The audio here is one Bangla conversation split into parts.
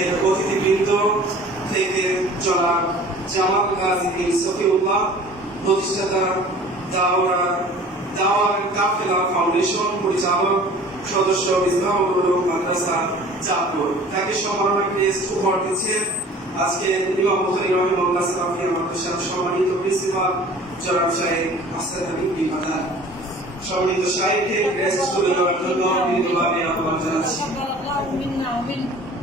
এর অতিথিবৃন্দ থেকে জনাব জামাল গাজী বিন সফিউল্লাহ, প্রতিষ্ঠাতা দাওয়ার কাফেলা ফাউন্ডেশন, পরিচালক সদস্য মিসবাহুল উলুম মাদ্রাসা চাঁদপুর, তাকে সম্মাননা ক্রেস্ট উপহার দিচ্ছেন আজকে ইমাম বুখারী রাহিমাহুল্লাহ সালাফিয়া মাদ্রাসার সম্মানিত প্রিন্সিপাল জনাব শাহেখ আসাদ হাবিব বিন মাদান। সম্মানিত শাহেখকে ক্রেস্ট তুলে দেওয়ার জন্য বিনীতভাবে আহ্বান জানাচ্ছি।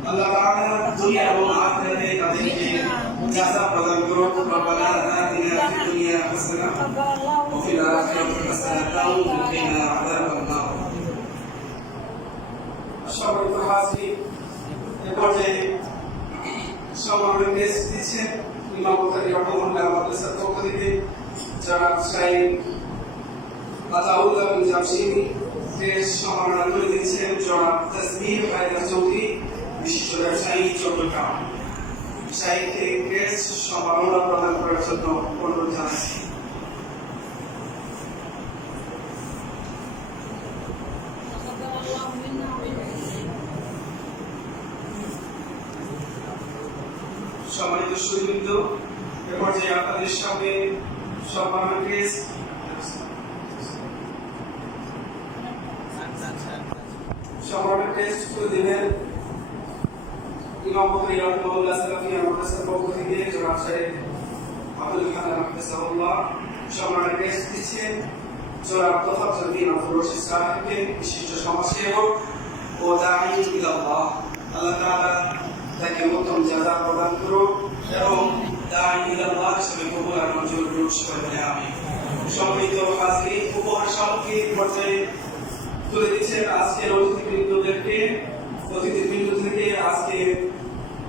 আল্লাহ তাআলা দুনিয়া এবং আখিরাতে তাদেরকে জাযা প্রদান করুন। রব্বানা আতিনা ফিদ দুনিয়া হাসানাহ ওয়া ফিল আখিরাতি হাসানাতাও ওয়া কিনা আযাবান নার। সম্মানিত হাজির, এ পর্যায়ে সম্মাননা ক্রেস্ট দিচ্ছেন ইমাম বুখারী রাহিমাহুল্লাহ মাদ্রাসার পক্ষ থেকে জনাব শাহেখ আতাউল্লাহ বিন জামশিদি। ক্রেস্ট সম্মাননা তুলে দিচ্ছেন জনাব তাসবিহ হায়দার চৌধুরী, বিশিষ্ট ব্যবসায়ী, চট্টগ্রাম। শাহেখকে ক্রেস্ট সম্মাননা প্রদান করার জন্য অনুরোধ জানাচ্ছি। সম্মানিত সুধীবৃন্দ, এ পর্যায়ে আপনাদের সামনে সম্মাননা ক্রেস্ট তুলে দেবেন ইমাম বুখারী রাহিমাহুল্লাহ সালাফিয়া মাদ্রাসার পক্ষ থেকে জনাব শাহেখ আব্দুল হান্নান হাফিজাহুল্লাহ। সম্মাননা ক্রেস্ট দিচ্ছেন জনাব তোফাজ্জল বিন আব্দুর রশিদ সাহেবকে, বিশিষ্ট সমাজসেবক ও দাঈ ইলাল্লাহ। আল্লাহ তাআলা তাকে উত্তম জাযা প্রদান করুন এবং দাঈ ইলাল্লাহ হিসেবে কবুল আর মঞ্জুর করুন, সবাই বলে আমিন। সম্মানিত হাজির, উপহার সামগ্রী পর্যায়ে তুলে দিচ্ছেন আজকের অতিথিবৃন্দ থেকে আজকে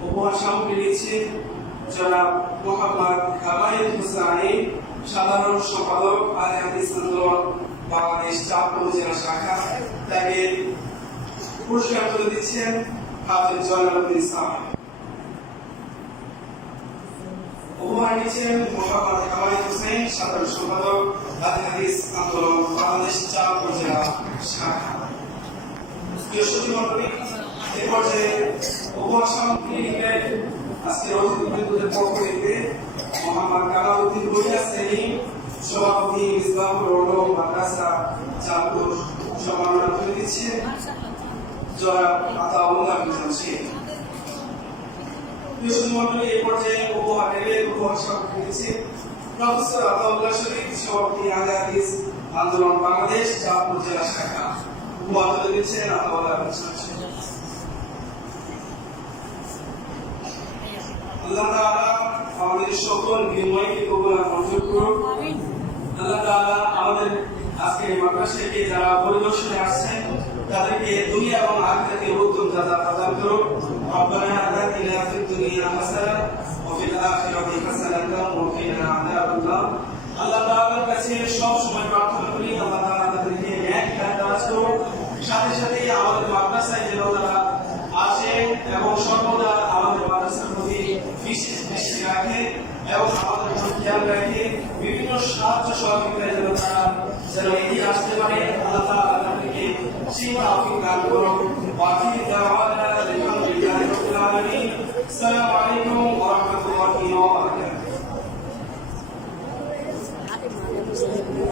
উপহার সামগ্রী দিচ্ছেন জনাব মোহাম্মদ খাবাইদ হুসাইন, সাধারণ সম্পাদক আহলে হাদিস আন্দোলন বাংলাদেশ চাঁদপুর জেলা শাখা। তাকে পুরস্কার তুলে দিচ্ছেন হাফেজ জয়নালউদ্দিন সাহেব। উপহার দিচ্ছেন মোহাম্মদ খাবাইদ হুসাইন, সাধারণ সম্পাদক আহলে হাদিস আন্দোলন বাংলাদেশ চাঁদপুর জেলা শাখা। এ পর্যায়ে উপহার সামগ্রী নিলেন আজকের অতিথিবৃন্দদের পক্ষ থেকে মোহাম্মদ কামালউদ্দিন ভূঁইয়া শ্রেণী সভাপতি, মিসবাহুল উলুম মাদ্রাসা চাঁদপুর। সম্মাননা তুলে দিচ্ছেন জনাব আতাউল্লাহ বিন জামশিদ। এ পর্যায়ে উপহার নেবেন উপহার সামগ্রী দিচ্ছেন প্রফেসর আতাউল্লাহ শরীফ, সভাপতি আহলে হাদিস আন্দোলন বাংলাদেশ চাঁদপুর জেলা শাখা। উপহার তুলে দিচ্ছেন আতাউল্লাহ বিন জামশিদ। আল্লাহ তাআলা আমাদের সকল বিনয়কে কবুল আর মঞ্জুর করুন। আল্লাহ তাআলা আমাদের আজকের মাদ্রাসাকে যারা পরিদর্শনে আসছেন তাদেরকে দুনিয়া এবং আখিরাতে উত্তম জাযা প্রদান করুন। রব্বানা আতিনা ফিদ দুনিয়া হাসানাহ ওয়া ফিল আখিরাতি হাসানাতাও ওয়া কিনা আযাবান নার। আল্লাহ তাআলার কাছে সব সময় প্রার্থনা করি আল্লাহ তাআলা তাদেরকে ন্যায় দারাজ করুন, সাথে সাথে আমাদের মাদ্রাসায় যেন তারা আসে এবং সর্বদা আমাদের মাদ্রাসার প্রতি বিশেষ দৃষ্টি রাখে এবং আমাদের খেয়াল রাখে, বিভিন্ন সাহায্য সহযোগিতায় যেন এগিয়ে আসতে পারে। আল্লাহ তাআলা তাদেরকে সেই তৌফিক দান করুন। ওয়াকিল দাওয়ানা আলহামদুলিল্লাহি রাব্বিল আলামিন। আসসালামু আলাইকুম ওয়া রাহমাতুল্লাহি ওয়া বারাকাতুহু।